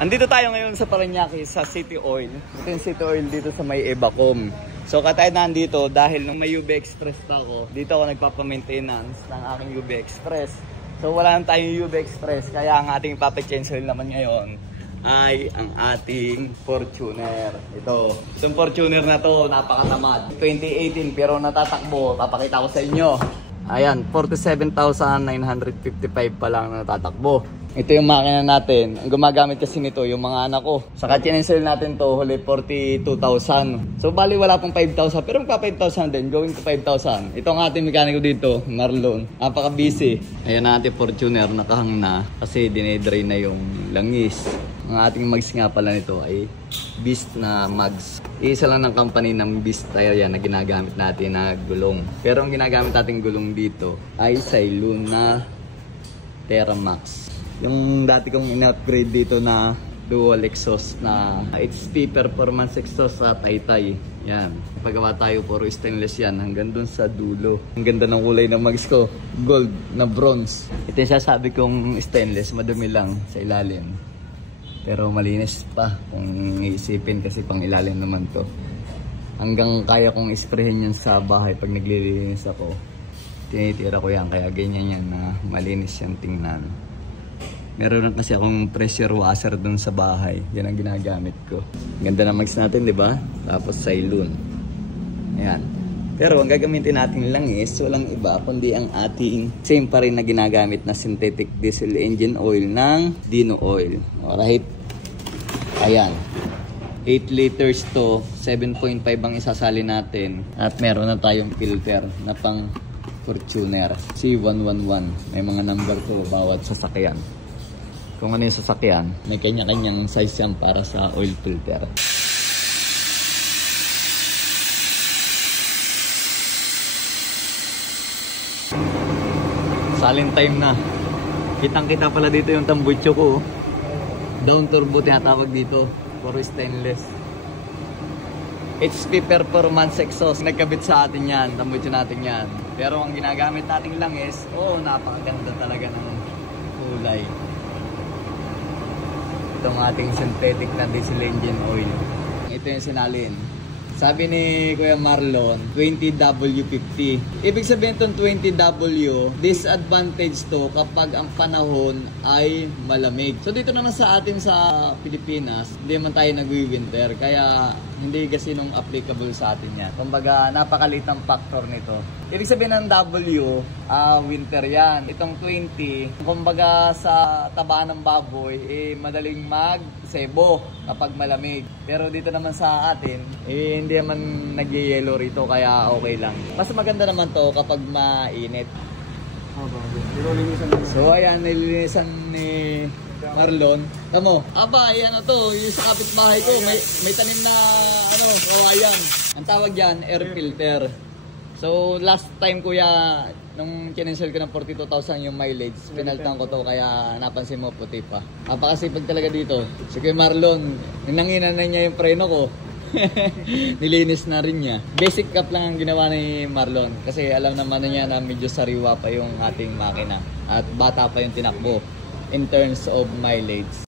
Andito tayo ngayon sa Parañaque sa City Oil. Ito yung City Oil dito sa may Ebacom. So katay nandito dahil nung may UB Express pa ako, dito ako nagpapa-maintenance ng aking UB Express. So wala na tayong UB Express, kaya ang ating ipapa-change oil naman ngayon ay ang ating Fortuner. Itong Fortuner na to, napakatamad. 2018 pero natatakbo, papakita ko sa inyo. Ayan, 47,955 pa lang na natatakbo. Ito yung makina natin. Ang gumagamit kasi nito yung mga anak ko. Saka chinesel natin to, huli 42,000. So bali wala pong 5,000, pero magpa 5,000 din, gawin ko 5,000. Ito ang ating mekaniko dito, Marlon. Napaka busy. Ayan na ating Fortuner, nakahang na kasi dinedrain na yung langis. Ang ating mags nga pala nito ay Beast na mags. Isa lang ng company ng Beast tayo yan na ginagamit natin na gulong. Pero ang ginagamit natin gulong dito ay Cylon na Terramax. Yung dati kong in-upgrade dito na dual exhaust na HP performance exhaust sa Taytay. Yan. Paggawa tayo puro stainless yan hanggang dun sa dulo. Ang ganda ng kulay ng mags ko. Gold na bronze. Ito yung sasabi kong stainless. Madumi lang sa ilalim. Pero malinis pa kung iisipin kasi pang ilalim naman to. Hanggang kaya kong isprayin yan sa bahay pag naglilinis ako. Tinitira ko yan kaya ganyan yan na malinis yung tingnan. Meron kasi akong pressure washer dun sa bahay. Yan ang ginagamit ko. Ganda na mags natin, di ba? Tapos Cylon. Ayan. Pero ang gagamitin natin lang is walang iba kundi ang ating same pa rin na ginagamit na synthetic diesel engine oil ng Dino Oil. Alright. Ayan. 8 liters to, 7.5 ang isasali natin. At meron na tayong filter na pang Fortuner. C111. May mga number to bawat sasakyan. Kung ano yung sasakyan, may kanya-kanyang size yan para sa oil filter. Salin time na. Kitang-kita pala dito yung tambucho ko. Down turbo tinatawag dito. Puro stainless. HP performance exhaust. Nagkabit sa atin yan. Tambucho natin yan. Pero ang ginagamit natin lang is, napakaganda talaga ng kulay. Itong ating synthetic na diesel engine oil. Ito yung sinalin. Sabi ni Kuya Marlon, 20W50. Ibig sabihin itong 20W, disadvantage to kapag ang panahon ay malamig. So dito naman sa atin sa Pilipinas, hindi man tayo nagwi-winter. Kaya hindi kasi nung applicable sa atin yan. Kumbaga, napakaliit ang factor nito. Ibig sabihin ng W, winter yan. Itong 20, kumbaga sa taba ng baboy, madaling mag-sebo kapag malamig. Pero dito naman sa atin, hindi naman nag-yellow rito, kaya okay lang. Mas maganda naman to kapag mainit. So ayan, nililinisan ni Marlon. Tamo, yan to, yung sa kapitbahay ko, may tanim na kawayan. Ang tawag diyan, air filter. So last time kuya, nung kinensel ko ng 42,000 yung mileage, pinalitan ko to kaya napansin mo puti pa. Napakasipag talaga dito. Si Kuya Marlon, nanginan na niya yung preno ko. Nilinis na rin niya. Basic cap lang ang ginawa ni Marlon kasi alam naman niya na medyo sariwa pa yung ating makina at bata pa yung tinakbo in terms of mileage.